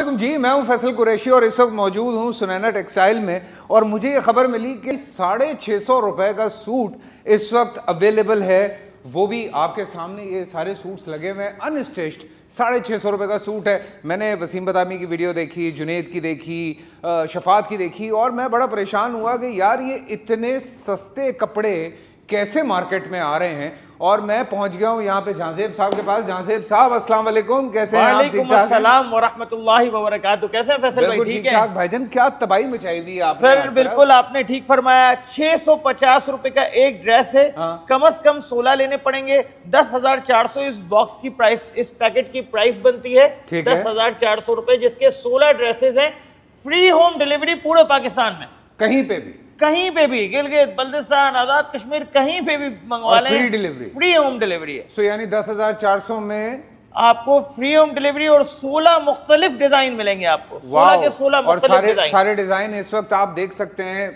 जी, मैं हूं फैसल कुरैशी और इस वक्त मौजूद हूं सुनैना टेक्सटाइल में। और मुझे ये खबर मिली कि 650 रुपए का सूट इस वक्त अवेलेबल है, वो भी आपके सामने। ये सारे सूट्स लगे हुए हैं अनस्टिच्ड। 650 रुपए का सूट है। मैंने वसीम बदामी की वीडियो देखी, जुनेद की देखी, शफात की देखी और मैं बड़ा परेशान हुआ कि यार ये इतने सस्ते कपड़े कैसे मार्केट में आ रहे हैं। और मैं पहुंच गया हूं यहाँ पे जहांजेब साहब के पास। जहांजेब साहब, अस्सलाम वालेकुम, कैसे हैं आप? वालेकुम अस्सलाम व रहमतुल्लाहि व बरकातहू। कैसे हैं फैसल भाई? ठीक है भाईजान, क्या तबाही मचाई हुई है आपने? सर बिल्कुल आपने ठीक फरमाया। 650 रुपए का एक ड्रेस है। कम से कम 16 लेने पड़ेंगे। 10,400 इस बॉक्स की प्राइस, इस पैकेट की प्राइस बनती है 10,400 रुपए, जिसके 16 ड्रेसेस हैं। फ्री होम डिलीवरी पूरे पाकिस्तान में, कहीं पे भी गिलगित, बल्दिस्तान, आजाद कश्मीर, कहीं पे भी मंगवा लें, free delivery, free home delivery है। सो यानी 10,400 में आपको फ्री होम डिलीवरी और 16 मुख्तलिफ डिजाइन मिलेंगे आपको। 16 के 16 मुख्तलिफ सारे डिजाइन इस वक्त आप देख सकते हैं।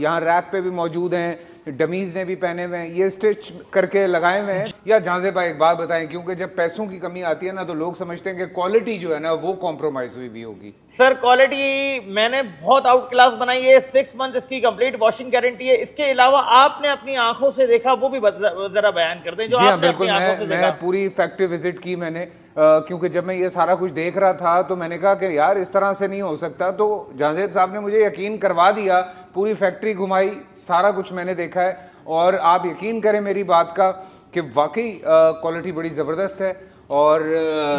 यहाँ रैक पे भी मौजूद हैं, डमीज ने भी पहने हुए हैं, ये स्टिच करके लगाए हुए हैं। या जहांजेब भाई एक बात बताएं, क्योंकि जब पैसों की कमी आती है ना तो लोग समझते हैं कि क्वालिटी जो है ना वो कॉम्प्रोमाइज हुई भी होगी। सर क्वालिटी मैंने बहुत आउट क्लास बनाई है। 6 मंथ इसकी कंप्लीट वॉशिंग गारंटी है। इसके अलावा आपने अपनी आंखों से देखा, वो भी जरा बयान कर दें जो आपने अपनी आंखों से देखा। पूरी फैक्ट्री विजिट की मैंने, क्योंकि जब मैं ये सारा कुछ देख रहा था तो मैंने कहा कि यार इस तरह से नहीं हो सकता। तो जहांजेब साहब ने मुझे यकीन करवा दिया, पूरी फैक्ट्री घुमाई, सारा कुछ मैंने देखा है। और आप यकीन करें मेरी बात का कि वाकई क्वालिटी बड़ी ज़बरदस्त है। और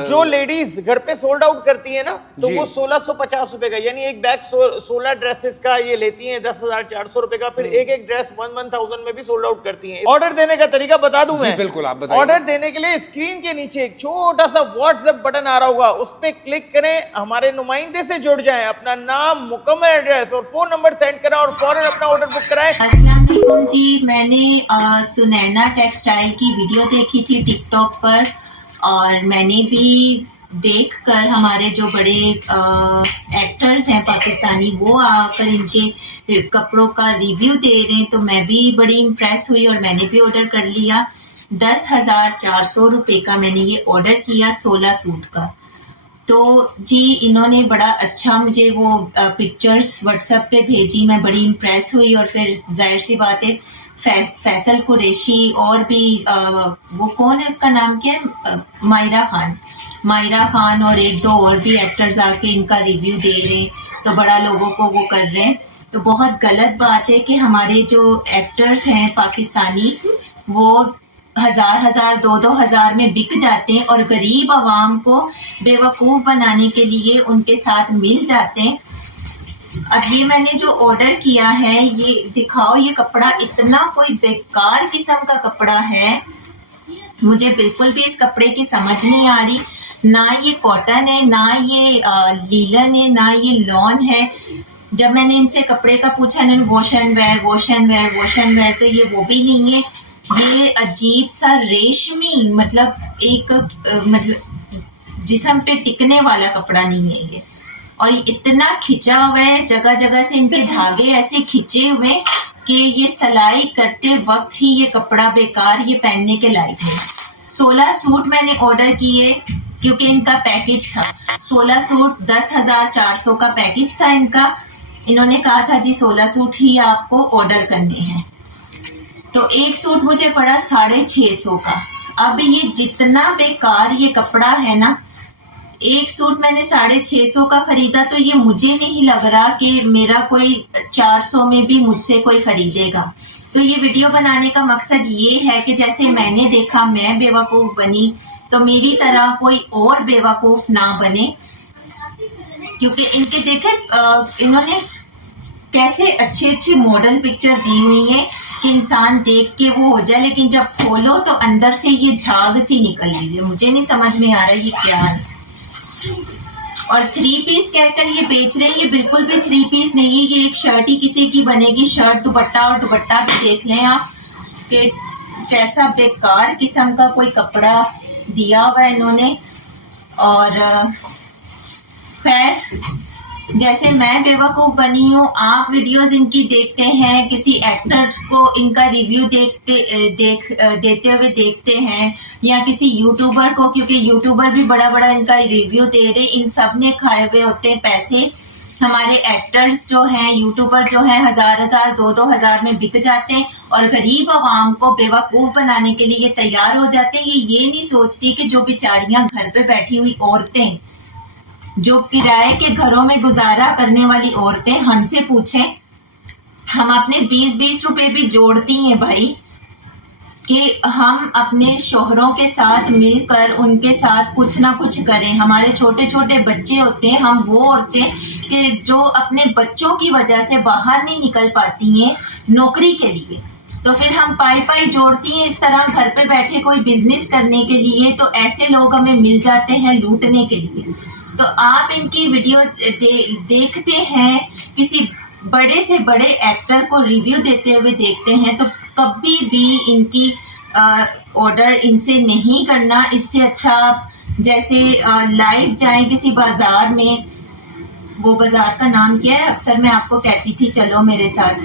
जो लेडीज घर पे सोल्ड आउट करती है ना, तो वो 1650 रुपए का, यानी एक बैग 16 ड्रेसेस का ये लेती हैं 10,400 रुपए का। फिर एक एक ड्रेस 1,000 में भी सोल्ड आउट करती हैं। ऑर्डर देने का तरीका बता दूं मैं? बिल्कुल, आप बताइए। ऑर्डर देने के लिए स्क्रीन के नीचे एक छोटा सा व्हाट्सएप बटन आ रहा होगा, उस पर क्लिक करें, हमारे नुमाइंदे से जुड़ जाएं, अपना नाम, मुकम्मल एड्रेस और फोन नंबर सेंड करें और फौरन अपना ऑर्डर बुक कराएं। अस्सलाम वालेकुम जी, मैंने सुनैना टेक्सटाइल की वीडियो देखी थी टिकटॉक पर, और मैंने भी देखकर हमारे जो बड़े एक्टर्स हैं पाकिस्तानी, वो आकर इनके कपड़ों का रिव्यू दे रहे हैं, तो मैं भी बड़ी इम्प्रेस हुई और मैंने भी ऑर्डर कर लिया। 10,400 रुपये का मैंने ये ऑर्डर किया 16 सूट का। तो जी इन्होंने बड़ा अच्छा मुझे वो पिक्चर्स व्हाट्सएप पे भेजी, मैं बड़ी इम्प्रेस हुई। और फिर जाहिर सी बात है फैसल कुरैशी और भी वो कौन है, उसका नाम क्या है, मायरा खान और एक दो और भी एक्टर्स आके इनका रिव्यू दे रहे हैं, तो बड़ा लोगों को वो कर रहे हैं। तो बहुत गलत बात है कि हमारे जो एक्टर्स हैं पाकिस्तानी, वो 1,000 2,000 में बिक जाते हैं और गरीब आवाम को बेवकूफ़ बनाने के लिए उनके साथ मिल जाते हैं। अब ये मैंने जो ऑर्डर किया है, ये दिखाओ, ये कपड़ा इतना कोई बेकार किस्म का कपड़ा है, मुझे बिल्कुल भी इस कपड़े की समझ नहीं आ रही। ना ये कॉटन है, ना ये लीलन है, ना ये लॉन है। जब मैंने इनसे कपड़े का पूछा, इन्होंने वॉश एंड वेयर, तो ये वो भी नहीं है। ये अजीब सा रेशमी, मतलब एक मतलब जिस्म पे टिकने वाला कपड़ा नहीं है ये। और ये इतना खिंचा हुआ है, जगह जगह से इनके धागे ऐसे खिंचे हुए कि ये सिलाई करते वक्त ही ये कपड़ा बेकार, ये पहनने के लायक है। 16 सूट मैंने ऑर्डर किए क्योंकि इनका पैकेज था। 16 सूट 10,400 का पैकेज था इनका। इन्होंने कहा था जी 16 सूट ही आपको ऑर्डर करने हैं। तो एक सूट मुझे पड़ा 650 का। अब ये जितना बेकार ये कपड़ा है ना, एक सूट मैंने 650 का खरीदा, तो ये मुझे नहीं लग रहा कि मेरा कोई 400 में भी मुझसे कोई खरीदेगा। तो ये वीडियो बनाने का मकसद ये है कि जैसे मैंने देखा, मैं बेवकूफ़ बनी, तो मेरी तरह कोई और बेवकूफ़ ना बने। क्योंकि इनके देखे इन्होंने कैसे अच्छे अच्छे मॉडल पिक्चर दी हुई हैं कि इंसान देख के वो हो जाए, लेकिन जब खोलो तो अंदर से ये झाग सी निकल रही है। मुझे नहीं समझ में आ रहा ये क्या है। और 3 पीस कहकर ये बेच रहे हैं, ये बिल्कुल भी 3 पीस नहीं है। ये एक शर्ट ही किसी की बनेगी, शर्ट दुपट्टा, और दुपट्टा भी देख लें आप कि कैसा बेकार किस्म का कोई कपड़ा दिया हुआ है इन्होंने। और खैर जैसे मैं बेवकूफ बनी हूँ, आप वीडियोस इनकी देखते हैं, किसी एक्टर्स को इनका रिव्यू देते हुए देखते हैं, या किसी यूट्यूबर को, क्योंकि यूट्यूबर भी बड़ा बड़ा इनका रिव्यू दे रहे, इन सब ने खाए हुए होते हैं पैसे। हमारे एक्टर्स जो हैं, यूट्यूबर जो हैं, 1000 2 हजार में बिक जाते हैं और गरीब आवाम को बेवकूफ बनाने के लिए तैयार हो जाते हैं। ये नहीं सोचती कि जो बेचारियां घर पे बैठी हुई औरतें, जो किराए के घरों में गुजारा करने वाली औरतें, हमसे पूछें, हम अपने 20-20 रुपए भी जोड़ती हैं भाई, कि हम अपने शोहरों के साथ मिलकर उनके साथ कुछ ना कुछ करें। हमारे छोटे छोटे बच्चे होते हैं, हम वो औरतें कि जो अपने बच्चों की वजह से बाहर नहीं निकल पाती हैं नौकरी के लिए, तो फिर हम पाई जोड़ती हैं इस तरह घर पे बैठे कोई बिजनेस करने के लिए, तो ऐसे लोग हमें मिल जाते हैं लूटने के लिए। तो आप इनकी वीडियो देखते हैं, किसी बड़े से बड़े एक्टर को रिव्यू देते हुए देखते हैं, तो कभी भी इनकी ऑर्डर इनसे नहीं करना। इससे अच्छा जैसे लाइव जाएं किसी बाजार में, वो बाजार का नाम क्या है, अक्सर मैं आपको कहती थी चलो मेरे साथ,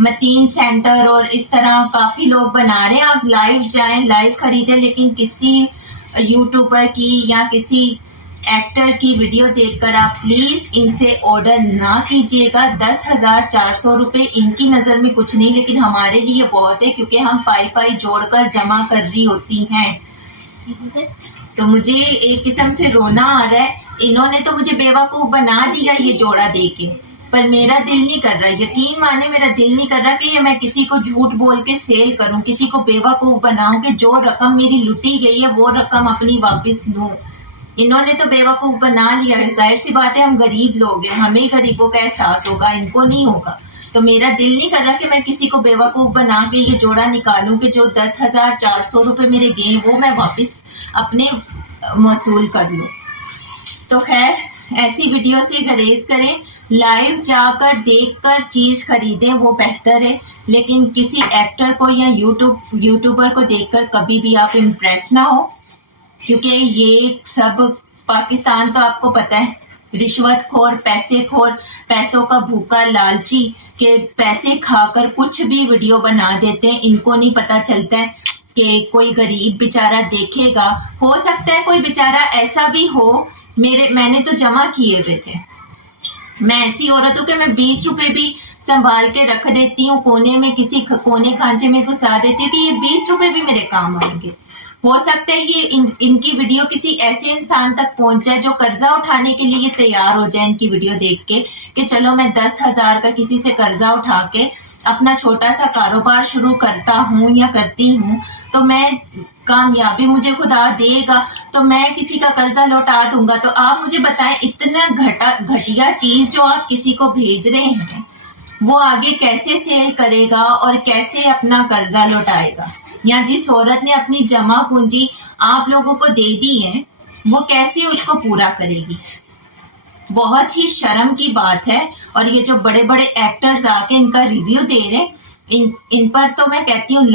मतीन सेंटर, और इस तरह काफी लोग बना रहे हैं। आप लाइव जाएं, लाइव खरीदें, लेकिन किसी यूट्यूबर की या किसी एक्टर की वीडियो देखकर आप प्लीज इनसे ऑर्डर ना कीजिएगा। 10,400 रुपए इनकी नजर में कुछ नहीं, लेकिन हमारे लिए बहुत है, क्योंकि हम पाई जोड़कर जमा कर रही होती हैं। तो मुझे एक किस्म से रोना आ रहा है, इन्होंने तो मुझे बेवकूफ बना दिया ये जोड़ा देके, पर मेरा दिल नहीं कर रहा, यकीन माने मेरा दिल नहीं कर रहा कि ये मैं किसी को झूठ बोल के सेल करूं, किसी को बेवकूफ बनाऊं कि जो रकम मेरी लुटी गई है वो रकम अपनी वापस लूं। इन्होंने तो बेवकूफ बना लिया है। जाहिर सी बात है, हम गरीब लोग हैं, हमें गरीबों का एहसास होगा, इनको नहीं होगा। तो मेरा दिल नहीं कर रहा कि मैं किसी को बेवकूफ बना के ये जोड़ा निकालूं कि जो 10,400 रुपए मेरे गए वो मैं वापस अपने वसूल कर लूं। तो खैर, ऐसी वीडियो से गुरेज करें, लाइव जाकर देखकर चीज खरीदें, वो बेहतर है। लेकिन किसी एक्टर को या यूट्यूबर को देखकर कभी भी आप इम्प्रेस ना हो, क्योंकि ये सब पाकिस्तान तो आपको पता है, रिश्वतखोर, पैसों का भूखा लालची के पैसे खाकर कुछ भी वीडियो बना देते हैं। इनको नहीं पता चलता है कि कोई गरीब बेचारा देखेगा। हो सकता है कोई बेचारा ऐसा भी हो, मैंने तो जमा किए हुए थे, मैं ऐसी औरत हूँ कि मैं 20 रुपए भी संभाल के रख देती हूँ, कोने में किसी कोने खांचे में घुसा देती हूँ कि ये 20 रुपए भी मेरे काम आएंगे। हो सकता है ये इनकी वीडियो किसी ऐसे इंसान तक पहुंच जाए जो कर्जा उठाने के लिए तैयार हो जाए इनकी वीडियो देख के, कि चलो मैं 10,000 का किसी से कर्जा उठा के अपना छोटा सा कारोबार शुरू करता हूँ या करती हूँ, तो मैं कामयाबी मुझे खुदा देगा, तो मैं किसी का कर्जा लौटा दूंगा। तो आप मुझे बताएं, इतना घटिया चीज जो आप किसी को भेज रहे हैं, वो आगे कैसे सेल करेगा और कैसे अपना कर्जा लौटाएगा? या जिस औरत ने अपनी जमा पूंजी आप लोगों को दे दी है, वो कैसे उसको पूरा करेगी? बहुत ही शर्म की बात है। और ये जो बड़े बड़े एक्टर्स आके इनका रिव्यू दे रहे, इन पर तो मैं कहती हूँ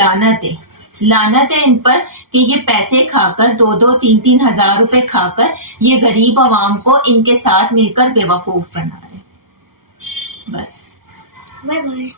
लानत है इन पर, कि ये पैसे खाकर 2-2 3-3 हजार रुपए खाकर ये गरीब आवाम को इनके साथ मिलकर बेवकूफ बना रहे। बस, बाय बाय।